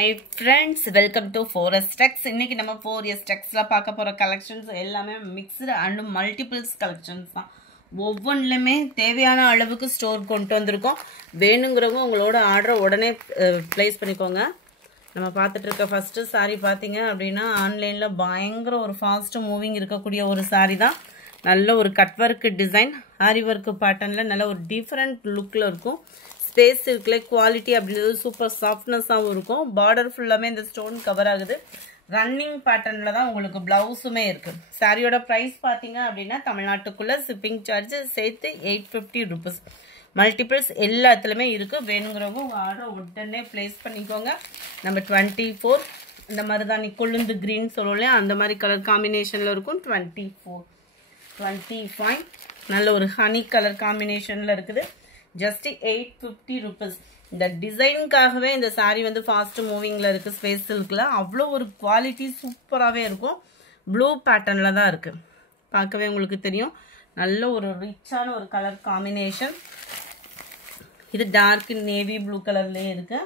Hi friends, welcome to 4S Tex. இன்னைக்கு நம்ம 4S Texல பார்க்க போற collections எல்லாமே mixed and multiples collections தான். ஒவ்வொன்றுமே தேவையான அளவுக்கு ஸ்டோர் கொண்டு வந்திருக்கோம். வேணுங்கிறவங்க உங்களோட ஆர்டரை உடனே பிளேஸ் பண்ணிக்கோங்க. நம்ம பார்த்துட்டு இருக்க ஃபர்ஸ்ட் saree பாத்தீங்க அப்படின்னா ஆன்லைன்ல பயங்கர ஒரு ஃபாஸ்ட் மூவிங் இருக்கக்கூடிய ஒரு saree தான். நல்ல ஒரு கட் வர்க் டிசைன், ஆரி வர்க் பேட்டர்ன்ல நல்ல ஒரு டிஃபரண்ட் லுக்ல இருக்கும். ஸ்பேஸ் இருக்குல்ல, குவாலிட்டி அப்படின்றது சூப்பர் சாஃப்ட்னஸாகவும் இருக்கும். பார்டர் ஃபுல்லாமே இந்த ஸ்டோன் கவர் ஆகுது. ரன்னிங் பேட்டர்னில் தான் உங்களுக்கு ப்ளவுஸுமே இருக்குது. சாரியோட ப்ரைஸ் பார்த்தீங்க அப்படின்னா தமிழ்நாட்டுக்குள்ளே ஷிப்பிங் சார்ஜ் சேர்த்து 850 rupees. மல்டிபிள்ஸ் எல்லாத்துலேயுமே இருக்குது. வேணுங்கிறவங்க உங்கள் ஆர்டர் உடனே ப்ளேஸ் பண்ணிக்கோங்க. நம்ம 24 இந்த மாதிரி தான் கொழுந்து க்ரீன் சொல்லுவோம்லையா, அந்த மாதிரி கலர் காம்பினேஷனில் இருக்கும். 24, 25 நல்ல ஒரு ஹனி கலர் காம்பினேஷனில் இருக்குது. Just 850 rupees. இந்த டிசைனுக்காகவே இந்த சாரீ வந்து ஃபாஸ்ட் மூவிங்கில் இருக்குது. ஸ்பேஸ் சில்கில் அவ்வளோ ஒரு குவாலிட்டி சூப்பராகவே இருக்கும். ப்ளூ பேட்டர்னில் தான் இருக்குது. பார்க்கவே உங்களுக்கு தெரியும். நல்ல ஒரு ரிச்சான ஒரு கலர் காம்பினேஷன். இது டார்க் நேவி ப்ளூ கலர்லேயே இருக்கு.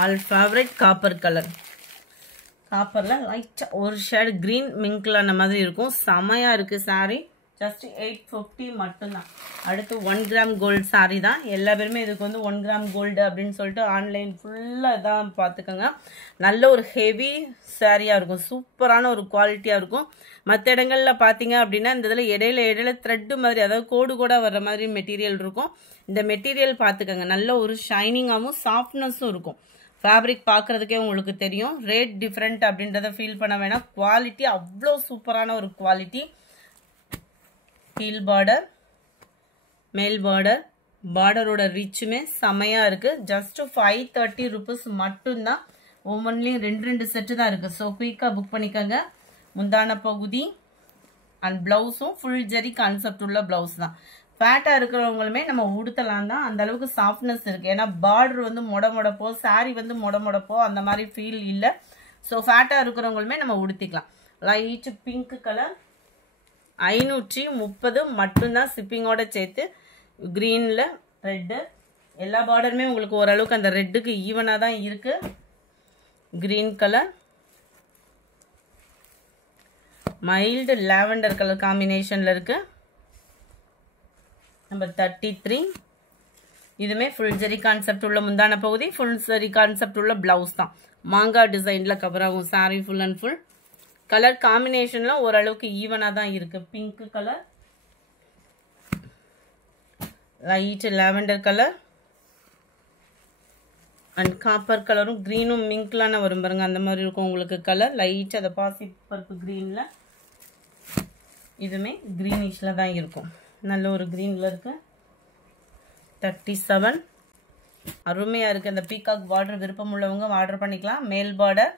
All favourite copper colour. காப்பரில் லைட்டாக ஒரு ஷேட் க்ரீன் மிங்க்ல அந்த மாதிரி இருக்கும். செமையாக இருக்குது சாரீ. ஜஸ்ட் 850 மட்டும்தான். அடுத்து 1 கிராம் கோல்டு சாரீ தான். எல்லா பேருமே இதுக்கு வந்து 1 கிராம் கோல்டு அப்படின்னு சொல்லிட்டு ஆன்லைன் ஃபுல்லாக தான் பார்த்துக்கோங்க. நல்ல ஒரு ஹெவி சாரியாக இருக்கும். சூப்பரான ஒரு குவாலிட்டியாக இருக்கும். மற்ற இடங்களில் பார்த்தீங்க அப்படின்னா இந்த இதில் இடையில த்ரெட்டு மாதிரி, அதாவது கோடு கூட வர்ற மாதிரி மெட்டீரியல் இருக்கும். இந்த மெட்டீரியல் பார்த்துக்கோங்க. நல்ல ஒரு ஷைனிங்காகவும் சாஃப்ட்னஸும் இருக்கும். ஃபேப்ரிக் பார்க்குறதுக்கே உங்களுக்கு தெரியும். ரேட் டிஃப்ரெண்ட் அப்படின்றத ஃபீல் பண்ண வேணாம். குவாலிட்டி அவ்வளோ சூப்பரான ஒரு குவாலிட்டி. கீழ் பார்டர், மேல் பார்டர், பார்டரோட ரிச்சுமே செமையாக இருக்குது. ஜஸ்ட் 530 rupees மட்டும்தான். ஒவ்வொன்றிலையும் 2 செட்டு தான் இருக்குது. ஸோ குயிக்காக புக் பண்ணிக்கோங்க. முந்தான பகுதி அண்ட் ப்ளவுஸும் ஃபுல் ஜரி கான்செப்ட் உள்ள ப்ளவுஸ் தான். ஃபேட்டாக இருக்கிறவங்களுமே நம்ம உடுத்தலாம் தான். அந்த அளவுக்கு சாஃப்ட்னஸ் இருக்குது. ஏன்னா பார்டர் வந்து மொடப்போ, சாரீ வந்து மொடப்போ அந்த மாதிரி ஃபீல் இல்லை. ஸோ ஃபேட்டாக இருக்கிறவங்களுமே நம்ம உடுத்திக்கலாம். லைட் பிங்க் கலர் 530 மட்டும்தான் ஷிப்பிங்கோட சேர்த்து. க்ரீனில் ரெட்டு, எல்லா பார்டருமே உங்களுக்கு ஓரளவுக்கு அந்த ரெட்டுக்கு ஈவனாக தான் இருக்குது. Green colour, mild lavender colour காம்பினேஷனில் இருக்குது. நம்பர் 33. இதுவுமே ஃபுல் ஜரி கான்செப்ட் உள்ள முந்தான பகுதி, ஃபுல் ஜரி கான்செப்ட் உள்ள ப்ளவுஸ் தான். மாங்காய் டிசைனில் கவர் ஆகும் sari full and full. Colour காம்பினேஷன்லாம் ஓரளவுக்கு ஈவனாக தான் இருக்குது. Pink colour, light lavender colour and copper கலரும் க்ரீனும் மிங்க்லான வரும் பாருங்க, அந்த மாதிரி இருக்கும் உங்களுக்கு கலர். லைட் அதை பாசி பருப்பு க்ரீனில், இதுவுமே க்ரீனிஷில் தான் இருக்கும். நல்ல ஒரு க்ரீனில் இருக்குது. 37 அருமையாக இருக்குது. அந்த பீகாக் பார்டர் விருப்பம் உள்ளவங்க ஆர்டர் பண்ணிக்கலாம். மேல் பார்டர்,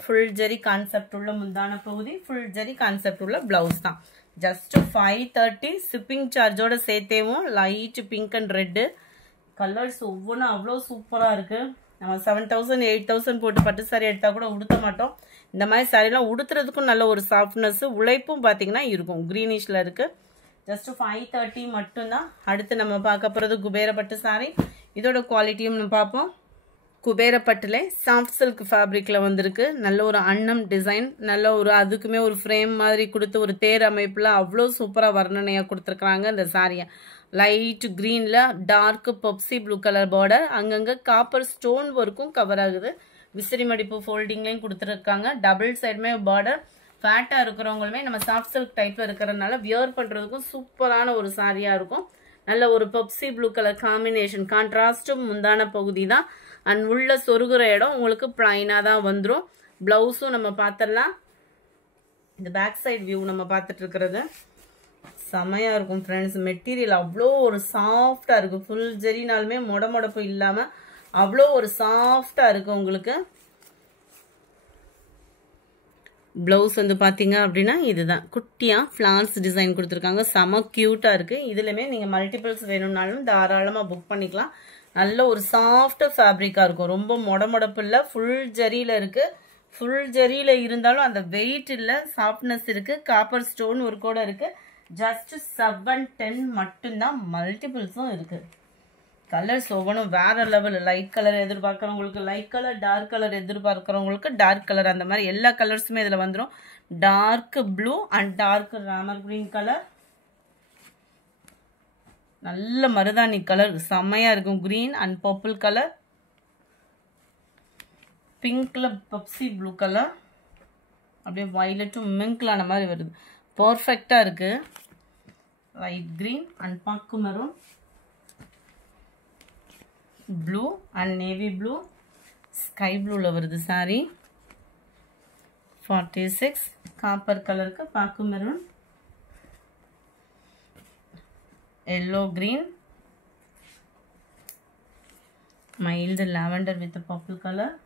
ஃபுல் ஜரி கான்செப்ட் உள்ள முந்தான பகுதி, ஃபுல் ஜரி கான்செப்ட் உள்ள பிளவுஸ் தான். ஜஸ்ட் 530. ஷிப்பிங் சார்ஜோட சேர்த்தேவும். Light pink and red colours ஒவ்வொன்றும் அவ்வளோ சூப்பராக இருக்குது. நம்ம 7000 8000 போட்டு பட்டு சாரி எடுத்தால் கூட உடுத்த மாட்டோம். இந்த மாதிரி சாரீலாம் உடுத்துறதுக்கும் நல்ல ஒரு சாஃப்ட்னஸ், உழைப்பும் பார்த்தீங்கன்னா இருக்கும். க்ரீனிஷில் இருக்குது. ஜஸ்ட் 530 மட்டும்தான். அடுத்து நம்ம பார்க்க போகிறது குபேரப்பட்டு சாரி. இதோட குவாலிட்டியும் நம்ம பார்ப்போம். குபேரப்பட்டுல சாஃப்ட் சில்க் ஃபேப்ரிக்ல வந்திருக்கு. நல்ல ஒரு அன்னம் டிசைன், நல்ல ஒரு அதுக்குமே ஒரு ஃப்ரேம் மாதிரி கொடுத்து ஒரு தேர் அமைப்புல அவ்வளோ சூப்பராக வர்ணனையாக கொடுத்துருக்குறாங்க இந்த சாரியை. லைட் க்ரீன்ல dark Pepsi blue colour border, அங்கங்கே காப்பர் ஸ்டோன் ஒர்க்கும் கவர் ஆகுது. விசிறி மடிப்பு ஃபோல்டிங்லையும் கொடுத்துருக்காங்க. டபுள் சைடுமே பார்டர். ஃபேட்டாக இருக்கிறவங்களுமே நம்ம சாஃப்ட் சில்க் டைப்ல இருக்கிறதுனால வியர் பண்ணுறதுக்கும் சூப்பரான ஒரு சாரியாக இருக்கும். நல்ல ஒரு பெப்சி ப்ளூ கலர் காம்பினேஷன், கான்ட்ராஸ்டும் முந்தான பகுதி தான். அண்ட் உள்ள சொருகிற இடம் உங்களுக்கு பிளைனாக தான் வந்துடும். ப்ளவுஸும் நம்ம பார்த்துடலாம். இந்த பேக் சைட் வியூ நம்ம பார்த்துட்டு இருக்கிறது செமையாக இருக்கும் ஃப்ரெண்ட்ஸ். மெட்டீரியல் அவ்வளோ ஒரு சாஃப்டாக இருக்குது. ஃபுல் ஜெரினாலுமே மொடப்பு இல்லாமல் அவ்வளோ ஒரு சாஃப்டாக இருக்குது உங்களுக்கு. ப்ளவுஸ் வந்து பார்த்தீங்க அப்படின்னா இதுதான் குட்டியாக ஃப்ளான்ஸ் டிசைன் கொடுத்துருக்காங்க. செம க்யூட்டாக இருக்குது. இதுலையுமே நீங்கள் மல்டிபிள்ஸ் வேணும்னாலும் தாராளமாக புக் பண்ணிக்கலாம். நல்ல ஒரு சாஃப்ட் ஃபேப்ரிக்காக இருக்கும். ரொம்ப மொடப்பு இல்லை. ஃபுல் ஜரியில் இருக்குது. ஃபுல் ஜரியில் இருந்தாலும் அந்த வெயிட் இல்லை, சாஃப்ட்னஸ் இருக்குது. காப்பர் ஸ்டோன் ஒர்க்கோடு இருக்குது. ஜஸ்ட் 710 மட்டும்தான். மல்டிபிள்ஸும் இருக்குது. கலர்ஸ் ஒவ்வொன்றும் வேற லெவல். லைட் கலர் எதிர்பார்க்குறவங்களுக்கு லைட் கலர், டார்க் கலர் எதிர்பார்க்குறவங்களுக்கு டார்க் கலர், அந்த மாதிரி எல்லா கலர்ஸுமே இதில் வந்துடும். Dark blue and dark Ramar green colour, நல்ல மருதாணி கலர் செம்மையாக இருக்கும். கிரீன் அண்ட் பர்பிள் கலர், பிங்க்ல பெப்சி ப்ளூ கலர், அப்படியே வயலட்டும் மிங்க்லான மாதிரி வருது. பர்ஃபெக்டாக இருக்குது. லைட் கிரீன் அண்ட் பாக்கு maroon, blue and navy blue, sky ப்ளூவில் வருது சாரி. 46 காப்பர் கலருக்கு பாக்கு maroon, yellow green, mild lavender with purple colour,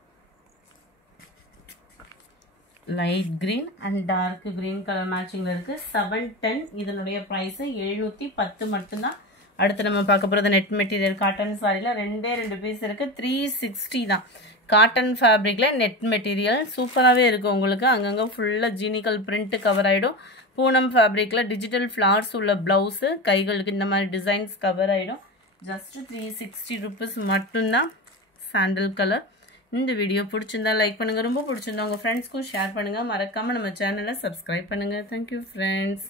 light green and dark green colour மேட்சிங்கில் இருக்குது. 710 இதனுடைய ப்ரைஸு 710 மட்டும்தான். அடுத்து நம்ம பார்க்க போகிறது நெட் மெட்டீரியல் காட்டன் சாரியில் 2 பீஸ் இருக்குது. 360 தான். காட்டன் ஃபேப்ரிக்கில் நெட் மெட்டீரியல் சூப்பராகவே இருக்குது உங்களுக்கு. அங்கங்கே ஃபுல்லாக ஜீனிக்கல் பிரிண்ட் கவர் ஆகிடும். பூனம் ஃபேப்ரிக்கில் டிஜிட்டல் ஃப்ளார்ஸ் உள்ள ப்ளவுஸு, கைகளுக்கு இந்த மாதிரி டிசைன்ஸ் கவர் ஆகிடும். ஜஸ்ட் 360 rupees மட்டும்தான். Sandal colour. இந்த வீடியோ பிடிச்சிருந்தா லைக் பண்ணுங்கள், ரொம்ப பிடிச்சிருந்தா உங்கள் ஃப்ரெண்ட்ஸ்க்கும் ஷேர் பண்ணுங்கள். மறக்காமல் நம்ம சேனலை சப்ஸ்கிரைப் பண்ணுங்கள். Thank you friends.